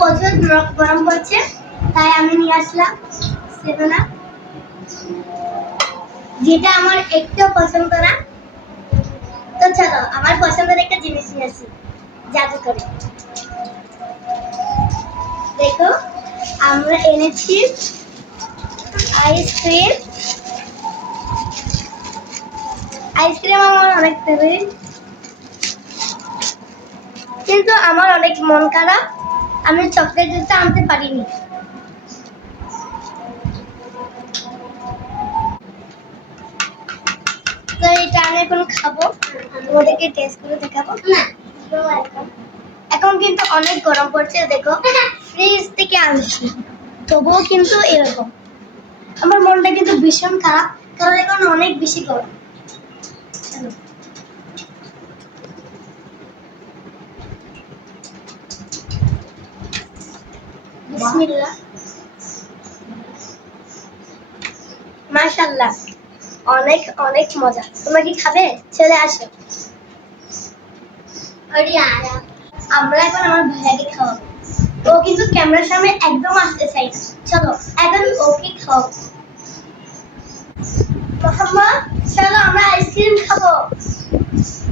প্রচুর গরম পড়ছে, তাই আমি নিয়ে আসলাম সেভেন আপ, যেটা আমার একটু পছন্দ না। তো চলো আমার পছন্দের একটা জিনিস নিয়ে আসি, জাদু করে। দেখো আমরা এনেছি আইসক্রিম। আইসক্রিম আমার অনেক ফেভারিট, কিন্তু আমার অনেক মন খারাপ, আমি চকলেটটা আনতে পারিনি। তো এটা আমি এখন খাবো, তোমাদেরকে টেস্ট করে দেখাবো না। এখন কিন্তু অনেক গরম পড়ছে, দেখো ফ্রিজ থেকে আনছি, তবুও কিন্তু এরকম। আমার মনটা কিন্তু ভীষণ খারাপ, কারণ এখন অনেক বেশি গরম। বিসমিল্লাহ। মাশাআল্লাহ, অনেক অনেক মজা। তোমরা কি খাবে? চলে আসো। আমরা এখন আমার ভাইয়াকে খাওয়াবো, ও কিন্তু ক্যামেরার সামনে একদম আসতে চাই না। চলো এখন ওকে খাওয়াবো। মোহাম্মদ, চলো আমরা আইসক্রিম খাবো,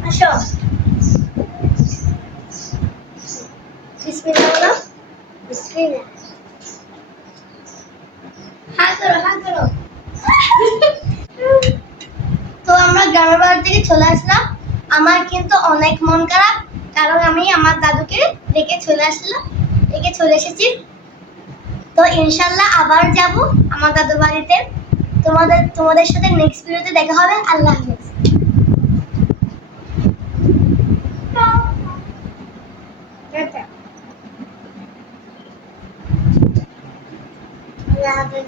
আসো। বিসমিল্লাহ বলো। বিসমিল্লাহ। হাত করো, হাত করো। তো আমরা গ্রামের বাড়ি থেকে চলে আসলাম। আমার কিন্তু অনেক মন খারাপ, কারণ আমি আমার দাদুকে রেখে চলে এসেছি। তো ইনশাল্লাহ আবার যাব আমার দাদুর বাড়িতে। তোমাদের সাথে নেক্সট ভিডিওতে দেখা হবে। আল্লাহ হাফেজ। আল্লাহ হাফেজ।